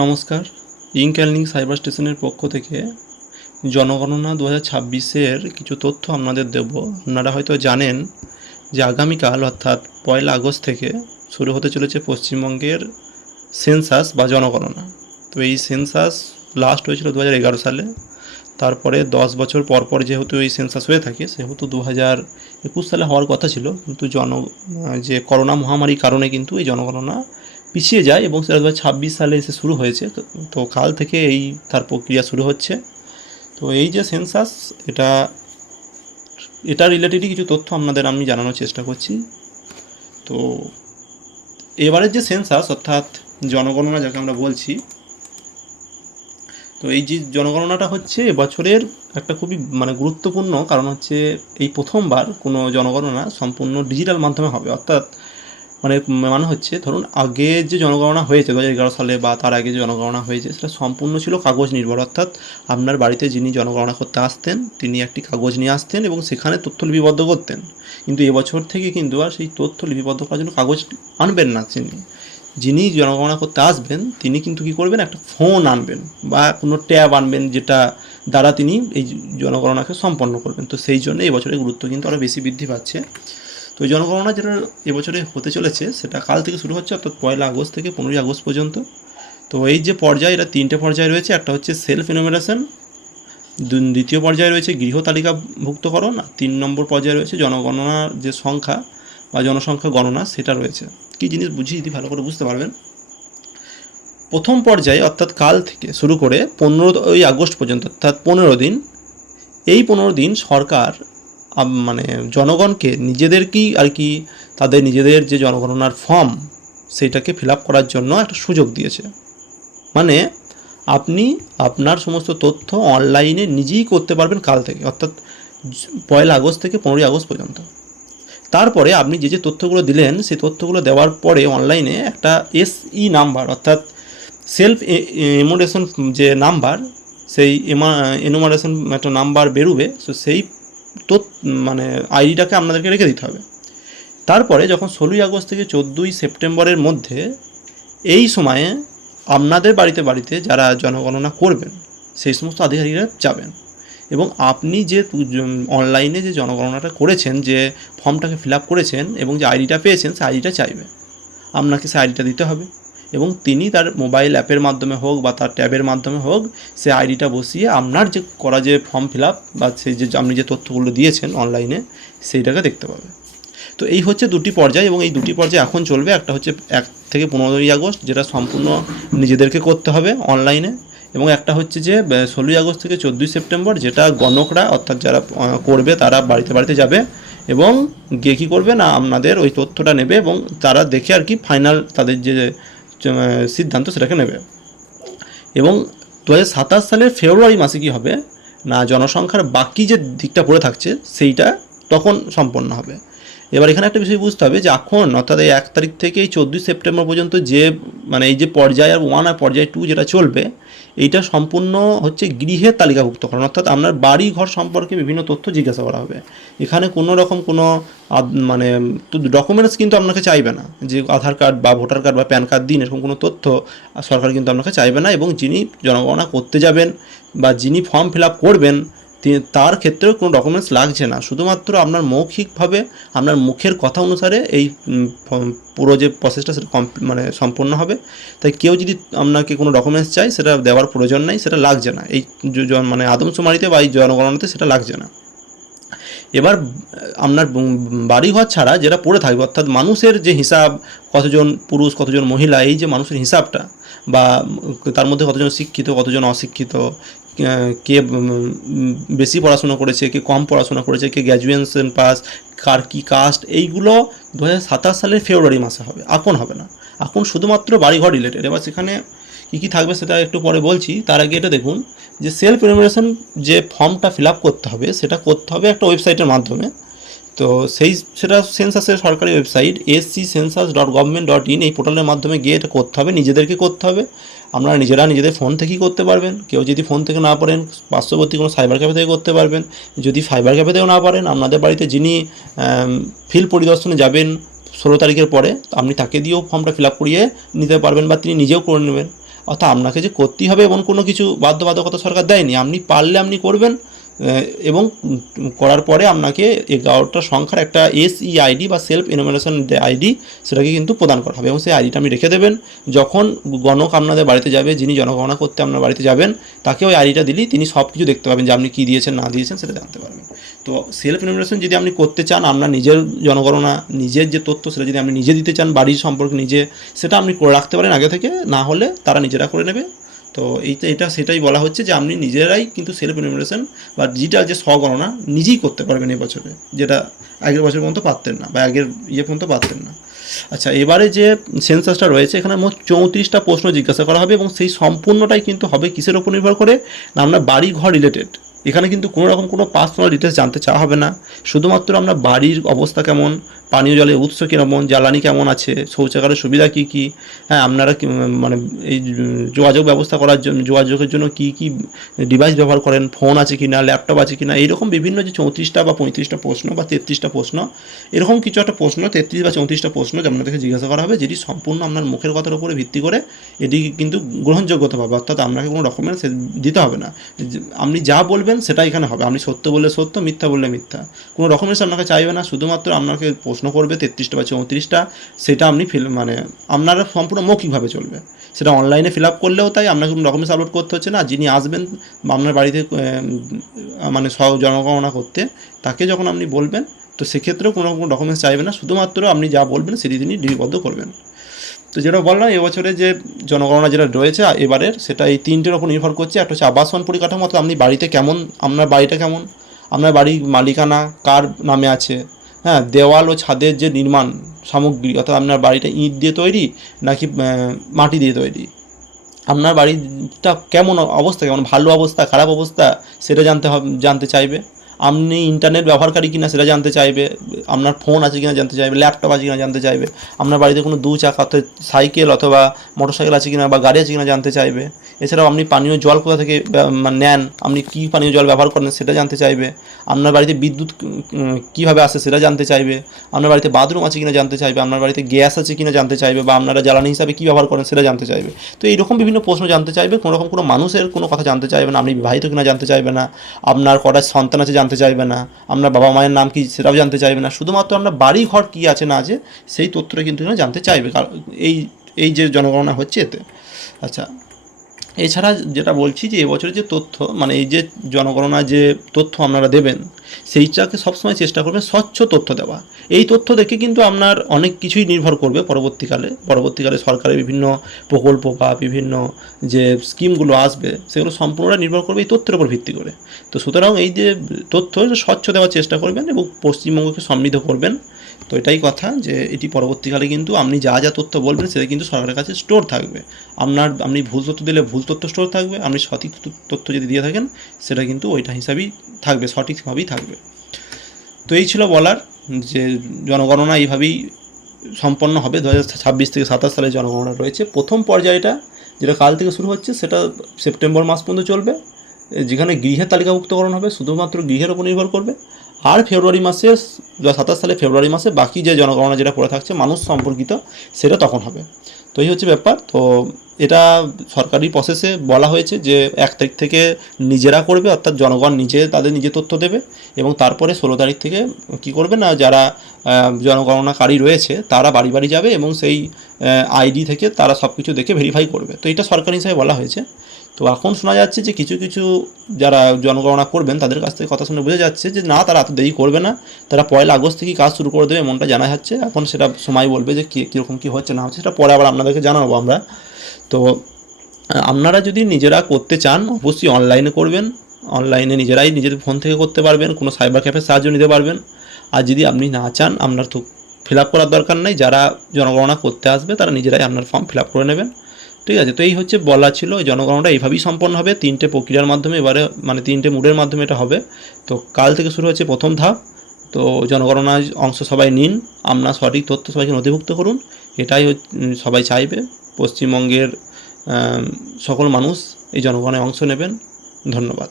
নমস্কার। Ink and cyber স্টেশনের পক্ষ থেকে জনগণনা 2026-এর কিছু তথ্য আপনাদের দেব। আপনারা হয়তো জানেন যে আগামীকাল অর্থাৎ 1 আগস্ট থেকে শুরু হতে চলেছে পশ্চিমবঙ্গের সেন্সাস বা জনগণনা। তো এই সেন্সাস লাস্ট হয়েছিল 2011 সালে। তারপরে 10 বছর পর পর যেহেতু এই সেন্সাস হয়ে থাকে, সেহেতু 2021 সালে হওয়ার কথা ছিল, কিন্তু যে করোনা মহামারীর কারণে কিন্তু এই জনগণনা পিছিয়ে যায় এবং সেটা 2026 সালে এসে শুরু হয়েছে। তো কাল থেকে তার প্রক্রিয়া শুরু হচ্ছে। তো এই যে সেন্সাস, এটা এটা রিলেটেডই কিছু তথ্য আপনাদের আমি জানানোর চেষ্টা করছি। তো এবারের যে সেন্সাস অর্থাৎ জনগণনা যাকে আমরা বলছি, তো এই যে জনগণনাটা হচ্ছে এবছরের একটা খুবই গুরুত্বপূর্ণ কারণ হচ্ছে এই প্রথমবার কোনো জনগণনা সম্পূর্ণ ডিজিটাল মাধ্যমে হবে। অর্থাৎ মানে হচ্ছে ধরুন আগে যে জনগণনা হয়েছে 2011 সালে বা তার আগে যে জনগণনা হয়েছে সেটা সম্পূর্ণ ছিল কাগজ নির্ভর। অর্থাৎ আপনার বাড়িতে যিনি জনগণনা করতে আসতেন তিনি একটি কাগজ নিয়ে আসতেন এবং সেখানে তথ্য লিপিবদ্ধ করতেন। কিন্তু এবছর থেকে কিন্তু আর সেই তথ্য লিপিবদ্ধ করার জন্য কাগজ আনবেন না। যিনি জনগণনা করতে আসবেন তিনি কিন্তু কী করবেন, একটা ফোন আনবেন বা কোনো ট্যাব আনবেন, যেটা দ্বারা তিনি এই জনগণনাকে সম্পন্ন করবেন। তো সেই জন্য এবছরের গুরুত্ব কিন্তু আরও বেশি বৃদ্ধি পাচ্ছে। তো জনগণনা যেটা এবছরে হতে চলেছে সেটা কাল থেকে শুরু হচ্ছে, অর্থাৎ 1 আগস্ট থেকে 15 আগস্ট পর্যন্ত। তো এই যে পর্যায়, এটা 3টে পর্যায় রয়েছে। একটা হচ্ছে সেলফ ইনুমারেশন, দ্বিতীয় পর্যায়ে রয়েছে গৃহ তালিকাভুক্তকরণ, আর 3 নম্বর পর্যায়ে রয়েছে জনগণনার যে সংখ্যা বা জনসংখ্যা গণনা সেটা রয়েছে। কী জিনিস বুঝি যদি ভালো করে বুঝতে পারবেন। প্রথম পর্যায়ে অর্থাৎ কাল থেকে শুরু করে 15 আগস্ট পর্যন্ত অর্থাৎ 15 দিন, এই 15 দিন সরকার জনগণকে নিজেদেরকেই আর কি তাদের নিজেদের যে জনগণনার ফর্ম সেইটাকে ফিল আপ করার জন্য একটা সুযোগ দিয়েছে। মানে আপনি আপনার সমস্ত তথ্য অনলাইনে নিজেই করতে পারবেন কাল থেকে, অর্থাৎ 1 আগস্ট থেকে 15 আগস্ট পর্যন্ত। তারপরে আপনি যে যে তথ্যগুলো দিলেন সেই তথ্যগুলো দেওয়ার পরে অনলাইনে একটা এসই নাম্বার অর্থাৎ সেলফ এনুমারেশন যে নাম্বার, সেই এনুমারেশন একটা নাম্বার বেরোবে। তো সেই আইডিটাকে আপনাদেরকে রেখে দিতে হবে। তারপরে যখন 16 আগস্ট থেকে 14 সেপ্টেম্বরের মধ্যে এই সময়ে আপনাদের বাড়িতে বাড়িতে যারা জনগণনা করবেন সেই সমস্ত আধিকারিকরা যাবেন এবং আপনি যে অনলাইনে যে জনগণনাটা করেছেন, যে ফর্মটাকে ফিল আপ করেছেন এবং যে আইডিটা পেয়েছেন সেই আইডিটা চাইবে, আপনাকে সেই আইডিটা দিতে হবে এবং তিনি তার মোবাইল অ্যাপের মাধ্যমে হোক বা তার ট্যাবের মাধ্যমে হোক সে আইডিটা বসিয়ে আপনার যে করা যে ফর্ম ফিল আপ বা সেই যে আপনি যে তথ্যগুলো দিয়েছেন অনলাইনে সেইটাকে দেখতে পাবে। তো এই হচ্ছে দুটি পর্যায় এবং এই দুটি পর্যায়ে এখন চলবে। একটা হচ্ছে 1 থেকে 15 আগস্ট, যেটা সম্পূর্ণ নিজেদেরকে করতে হবে অনলাইনে, এবং একটা হচ্ছে যে 16 আগস্ট থেকে 14 সেপ্টেম্বর, যেটা গণকরা অর্থাৎ যারা করবে তারা বাড়িতে বাড়িতে যাবে এবং গিয়ে কী করবে না আপনাদের ওই তথ্যটা নেবে এবং তারা দেখে আর কি ফাইনাল তাদের যে সিদ্ধান্ত সেটাকে নেবে। এবং 2027 সালের ফেব্রুয়ারি মাসে কী হবে না, জনসংখ্যার বাকি যে দিকটা পড়ে থাকছে সেইটা তখন সম্পন্ন হবে। এবার এখানে একটা বিষয় বুঝতে হবে যে এখন অর্থাৎ এই 1 তারিখ থেকে এই 14 সেপ্টেম্বর পর্যন্ত যে এই যে পর্যায় 1 আর পর্যায় 2 যেটা চলবে, এইটা সম্পূর্ণ হচ্ছে গৃহের তালিকাভুক্তকরণ, অর্থাৎ আপনার বাড়ি ঘর সম্পর্কে বিভিন্ন তথ্য জিজ্ঞাসা করা হবে। এখানে কোনো রকম কোনো ডকুমেন্টস কিন্তু আপনাকে চাইবে না, যে আধার কার্ড বা ভোটার কার্ড বা প্যান কার্ড দিন এরকম কোনো তথ্য সরকার কিন্তু আপনাকে চাইবে না। এবং যিনি জনগণনা করতে যাবেন বা যিনি ফর্ম ফিল আপ করবেন তার ক্ষেত্রেও কোনো ডকুমেন্টস লাগছে না, শুধুমাত্র আপনার মৌখিকভাবে আপনার মুখের কথা অনুসারে এই পুরো যে প্রসেসটা সেটা সম্পূর্ণ হবে। তাই কেউ যদি আপনাকে কোনো ডকুমেন্টস চায় সেটা দেওয়ার প্রয়োজন নেই, সেটা লাগছে না এই আদমশুমারিতে বা এই জনগণনাতে সেটা লাগছে না। এবার আপনার বাড়িঘর ছাড়া যেটা পড়ে থাকবে অর্থাৎ মানুষের যে হিসাব, কতজন পুরুষ কতজন মহিলা, এই যে মানুষের হিসাবটা বা তার মধ্যে কতজন শিক্ষিত কতজন অশিক্ষিত, কে বেশি পড়াশোনা করেছে কে কম পড়াশোনা করেছে, কে গ্র্যাজুয়েশন পাস, কার কী কাস্ট, এইগুলো 2027 সালের ফেব্রুয়ারি মাসে হবে, এখন হবে না। এখন শুধুমাত্র বাড়িঘর রিলেটেড। এবার সেখানে কী কী থাকবে সেটা একটু পরে বলছি। তার আগে এটা দেখুন যে সেলফ এনুমারেশন যে ফর্মটা ফিল আপ করতে হবে সেটা করতে হবে একটা ওয়েবসাইটের মাধ্যমে। তো সেটা সেন্সাসের সরকারি ওয়েবসাইট sccensus.government.in, এই পোর্টালের মাধ্যমে গিয়ে এটা করতে হবে, নিজেদেরকে করতে হবে। আপনারা নিজেদের ফোন থেকেই করতে পারবেন। কেউ যদি ফোন থেকে না পারেন পার্শ্ববর্তী কোনো সাইবার ক্যাফে থেকে করতে পারবেন। যদি সাইবার ক্যাফেতেও না পারেন, আপনাদের বাড়িতে যিনি ফিল্ড পরিদর্শনে যাবেন 16 তারিখের পরে, আপনি তাকে দিয়েও ফর্মটা ফিল আপ করিয়ে নিতে পারবেন বা তিনি নিজেও করে নেবেন। অর্থাৎ আপনাকে যে করতেই হবে এমন কোনো কিছু বাধ্যবাধকতা সরকার দেয়নি। আপনি পারলে আপনি করবেন, এবং করার পরে আপনাকে 11টা সংখ্যার একটা SEID বা সেলফ এনুমারেশন আইডি সেটাকে কিন্তু প্রদান করা হবে, এবং সেই আইডিটা আপনি রেখে দেবেন। যখন গণক আপনাদের বাড়িতে যাবে, যিনি জনগণনা করতে আপনার বাড়িতে যাবেন, তাকে ওই আইডিটা দিলেই তিনি সব কিছু দেখতে পাবেন যে আপনি কী দিয়েছেন না দিয়েছেন সেটা জানতে পারবেন। তো সেলফ এনুমারেশন যদি আপনি করতে চান, আপনার নিজের জনগণনা, নিজের যে তথ্য সেটা যদি আপনি নিজে দিতে চান, বাড়ির সম্পর্কে নিজে, সেটা আপনি করে রাখতে পারেন আগে থেকে, না হলে তারা নিজেরা করে নেবে। তো এটা সেটাই বলা হচ্ছে যে আপনি নিজেরাই কিন্তু সেলফ এনুমারেশন বা ডিজিটাল যে স্বগণনা নিজেই করতে পারবেন এই বছরে, যেটা আগের বছর পর্যন্ত পারতেন না বা আগের পর্যন্ত পারতেন না। আচ্ছা, এবারে যে সেন্সাসটা রয়েছে এখানে মোট 34টা প্রশ্ন জিজ্ঞাসা করা হবে, এবং সেই সম্পূর্ণটাই কিন্তু হবে কিসের ওপর নির্ভর করে না, আপনার বাড়ি ঘর রিলেটেড। এখানে কিন্তু কোনো রকম কোনো পার্সোনাল ডিটেলস জানতে চাওয়া হবে না, শুধুমাত্র আপনার বাড়ির অবস্থা কেমন, পানীয় জলের উৎস কেমন, জ্বালানি কেমন আছে, শৌচাগারের সুবিধা কী কী, হ্যাঁ আপনারা মানে এই যোগাযোগ ব্যবস্থা করার জন্য, যোগাযোগের জন্য কী কী ডিভাইস ব্যবহার করেন, ফোন আছে কি না, ল্যাপটপ আছে কি না, এইরকম বিভিন্ন যে 34টা বা 35টা প্রশ্ন বা 33টা প্রশ্ন, এরকম কিছু একটা প্রশ্ন, 33 বা 34টা প্রশ্ন আপনাদেরকে জিজ্ঞাসা করা হবে, যেটি সম্পূর্ণ আপনার মুখের কথার উপরে ভিত্তি করে এটি কিন্তু গ্রহণযোগ্যতা পাবে। অর্থাৎ আপনাকে কোনো ডকুমেন্টস দিতে হবে না, আপনি যা বলবেন সেটা এখানে হবে, আপনি সত্য বললে সত্য, মিথ্যা বললে মিথ্যা, কোনো ডকুমেন্টস আপনাকে চাইবে না, শুধুমাত্র আপনাকে প্রশ্ন করবে 33টা বা 34টা, সেটা আপনি মানে আপনারা সম্পূর্ণ মৌখিকভাবে চলবে। সেটা অনলাইনে ফিল আপ করলেও তাই, আপনাকে কোনো ডকুমেন্টস আপলোড করতে হচ্ছে না। যিনি আসবেন আপনার বাড়িতে মানে জনগণনা করতে, তাকে যখন আপনি বলবেন, তো সেক্ষেত্রেও কোনো রকম ডকুমেন্টস চাইবে না, শুধুমাত্র আপনি যা বলবেন সেটি তিনি লিপিবদ্ধ করবেন। তো যেটা বললাম, এবছরে যে জনগণনা যেটা রয়েছে এবারের, সেটা এই 3টের ওপর নির্ভর করছে। একটা হচ্ছে আবাসন পরিকাঠামো, অর্থাৎ আপনি বাড়িতে কেমন, আপনার বাড়িটা কেমন, আপনার বাড়ির মালিকানা কার নামে আছে, হ্যাঁ, দেওয়াল ও ছাদের যে নির্মাণ সামগ্রী, অর্থাৎ আপনার বাড়িটা ইট দিয়ে তৈরি নাকি মাটি দিয়ে তৈরি, আপনার বাড়িটা কেমন অবস্থা, কেমন ভালো অবস্থা খারাপ অবস্থা, সেটা জানতে চাইবে। আপনি ইন্টারনেট ব্যবহারকারী কিনা সেটা জানতে চাইবে, আপনার ফোন আছে কিনা জানতে চাইবে, ল্যাপটপ আছে কিনা জানতে চাইবে, আপনার বাড়িতে কোনো 2 চাকা অর্থাৎ সাইকেল অথবা মোটরসাইকেল আছে কিনা বা গাড়ি আছে কিনা জানতে চাইবে। এছাড়াও আপনি পানীয় জল কোথা থেকে নেন, আপনি কী পানীয় জল ব্যবহার করেন সেটা জানতে চাইবে। আপনার বাড়িতে বিদ্যুৎ কীভাবে আসে সেটা জানতে চাইবে। আপনার বাড়িতে বাথরুম আছে কিনা জানতে চাইবে, আপনার বাড়িতে গ্যাস আছে কিনা জানতে চাইবে, বা আপনারা জ্বালানি হিসাবে কী ব্যবহার করেন সেটা জানতে চাইবে। তো এইরকম বিভিন্ন প্রশ্ন জানতে চাইবে, কোনো রকম কোনো মানুষের কোনো কথা জানতে চাইবে না, আপনি বিবাহিত কিনা জানতে চাইবে না, আপনার কটা সন্তান আছে জানতে চাইবে না, আপনার বাবা মায়ের নাম কি সেটাও জানতে চাইবে না, শুধুমাত্র আপনার বাড়ি ঘর কী আছে না আছে সেই তথ্যটা কিন্তু এখানে জানতে চাইবে এই এই যে জনগণনা হচ্ছে এতে। আচ্ছা, এছাড়া যেটা বলছি যে এবছরের যে তথ্য, মানে এই যে জনগণনা যে তথ্য আপনারা দেবেন, সেইটাকে সবসময় চেষ্টা করবেন স্বচ্ছ তথ্য দেওয়া। এই তথ্য দেখে কিন্তু আপনার অনেক কিছুই নির্ভর করবে পরবর্তীকালে সরকারের বিভিন্ন প্রকল্প বা বিভিন্ন যে স্কিমগুলো আসবে, সেগুলো সম্পূর্ণটা নির্ভর করবে এই তথ্যের উপর ভিত্তি করে। তো সুতরাং এই যে তথ্য স্বচ্ছ দেওয়ার চেষ্টা করবেন এবং পশ্চিমবঙ্গকে সমৃদ্ধ করবেন। তো এটাই কথা, যে এটি পরবর্তীকালে কিন্তু আপনি যা যা তথ্য বলবেন সেটা কিন্তু সরকারের কাছে স্টোর থাকবে। আপনি ভুল তথ্য দিলে ভুল তথ্য স্টোর থাকবে, আপনি সঠিক তথ্য যদি দিয়ে থাকেন সেটা কিন্তু ওইটা হিসাবেই থাকবে, সঠিকভাবেই থাকবে। তো এই ছিল বলার, যে জনগণনা এইভাবেই সম্পন্ন হবে। 2026 থেকে 27 সালে জনগণনা রয়েছে। প্রথম পর্যায়টা যেটা কাল থেকে শুরু হচ্ছে সেটা সেপ্টেম্বর মাস পর্যন্ত চলবে, যেখানে গৃহের তালিকাভুক্তকরণ হবে, শুধুমাত্র গৃহের উপর নির্ভর করবে। আর ফেব্রুয়ারি মাসে 2027 সালে ফেব্রুয়ারি মাসে বাকি যে জনগণনা যেটা পড়ে থাকছে মানুষ সম্পর্কিত, সেটা তখন হবে। তো এই হচ্ছে ব্যাপার। তো এটা সরকারি প্রসেসে বলা হয়েছে যে 1 তারিখ থেকে নিজেরা করবে, অর্থাৎ জনগণ নিজে তাদের নিজের তথ্য দেবে, এবং তারপরে 16 তারিখ থেকে কী করবে না, যারা জনগণনাকারী রয়েছে তারা বাড়ি বাড়ি যাবে এবং সেই আইডি থেকে তারা সব কিছু দেখে ভেরিফাই করবে। তো এটা সরকারি হিসাবে বলা হয়েছে। তো এখন শোনা যাচ্ছে যে কিছু কিছু যারা জনগণনা করবেন তাদের কাছ থেকে কথা শুনে বোঝা যাচ্ছে যে না, তারা এত দেরি করবে না, তারা 1 আগস্ট থেকেই কাজ শুরু করে দেবে, এমনটা জানা যাচ্ছে। এখন সেটা সময় বলবে যে কীরকম কী হচ্ছে না হচ্ছে, সেটা পরে আবার আপনাদেরকে জানাবো আমরা। তো আপনারা যদি নিজেরা করতে চান অবশ্যই অনলাইনে করবেন, অনলাইনে নিজেরাই নিজের ফোন থেকে করতে পারবেন, কোনো সাইবার ক্যাফের সাহায্য নিতে পারবেন। আর যদি আপনি না চান, আপনার তো ফিল আপ করার দরকার নেই, যারা জনগণনা করতে আসবে তারা নিজেরাই আপনার ফর্ম ফিল আপ করে নেবেন। ঠিক আছে, তো এই হচ্ছে বলা ছিল। এই জনগণনাটা এইভাবেই সম্পন্ন হবে, 3টে প্রক্রিয়ার মাধ্যমে, এবারে মানে 3টে মুডের মাধ্যমে এটা হবে। তো কাল থেকে শুরু হচ্ছে প্রথম ধাপ। তো জনগণনায় অংশ সবাই নিন, আপনার সঠিক তথ্য সবাইকে নথিভুক্ত করুন, এটাই সবাই চাইবে। পশ্চিমবঙ্গের সকল মানুষ এই জনগণনায় অংশ নেবেন। ধন্যবাদ।